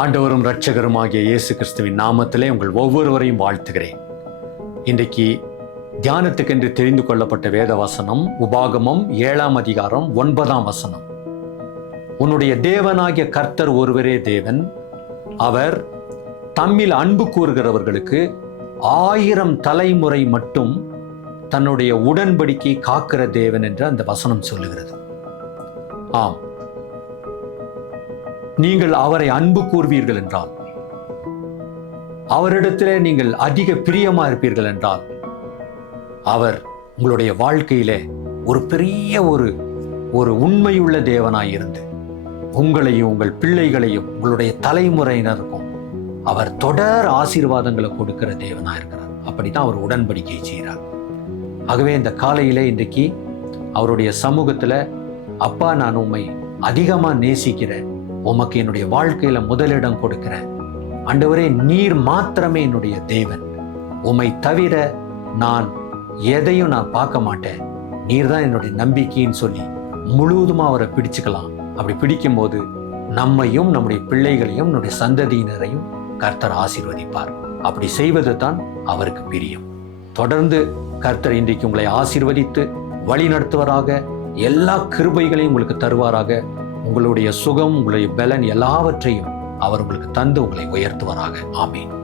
ஆண்டவரும் இரட்சகருமாகிய இயேசு கிறிஸ்துவின் நாமத்திலே உங்கள் ஒவ்வொருவரையும் வாழ்த்துகிறேன். இன்றைக்கு தியானத்துக்கென்று தெரிந்து கொள்ளப்பட்ட வேத வசனம் உபாகமம் 7ஆம் அதிகாரம் 9ஆம் வசனம். உன்னுடைய தேவனாகிய கர்த்தர் ஒருவரே தேவன், அவர் தம்மில் அன்பு கூறுகிறவர்களுக்கு 1000 தலைமுறை மட்டும் தன்னுடைய உடன்படிக்கை காக்கிற தேவன் என்று அந்த வசனம் சொல்லுகிறது. ஆம், நீங்கள் அவரை அன்பு கூர்வீர்கள் என்றால், அவரிடத்திலே நீங்கள் அதிக பிரியமா இருப்பீர்கள் என்றால், அவர் உங்களுடைய வாழ்க்கையிலே ஒரு பெரிய ஒரு உண்மையுள்ள தேவனாயிருந்து உங்களையும் உங்கள் பிள்ளைகளையும் உங்களுடைய தலைமுறையினருக்கும் அவர் தொடர் ஆசீர்வாதங்களை கொடுக்கிற தேவனாயிருக்கிறார். அப்படித்தான் அவர் உடன்படிக்கை செய்கிறார். ஆகவே இந்த காலையிலே இன்றைக்கு அவருடைய சமூகத்துல, அப்பா, நான் உம்மை அதிகமா நேசிக்கிறேன், உமக்கு என்னுடைய வாழ்க்கையில முதலிடம் கொடுக்கிறேன். ஆண்டவரே, நீர் மாத்திரமே என்னுடைய தேவன், உம்மை தவிர நான் எதையும் நான் பார்க்க மாட்டேன், நீர் தான் என்னுடைய நம்பிக்கைன்னு சொல்லி முழுவதுமா அவரை பிடிச்சுக்கலாம். அப்படி பிடிக்கும் போது நம்மையும் நம்முடைய பிள்ளைகளையும் நம்முடைய சந்ததியினரையும் கர்த்தர் ஆசீர்வதிப்பார். அப்படி செய்வது தான் அவருக்கு பிரியம். தொடர்ந்து கர்த்தர் இன்றைக்கு உங்களை ஆசீர்வதித்து வழி நடத்துவராக, எல்லா கிருபைகளையும் உங்களுக்கு தருவாராக. உங்களுடைய சுகம், உங்களுடைய பலன் எல்லாவற்றையும் அவர் உங்களுக்கு தந்து உங்களை உயர்த்துவாராக. ஆமீன்.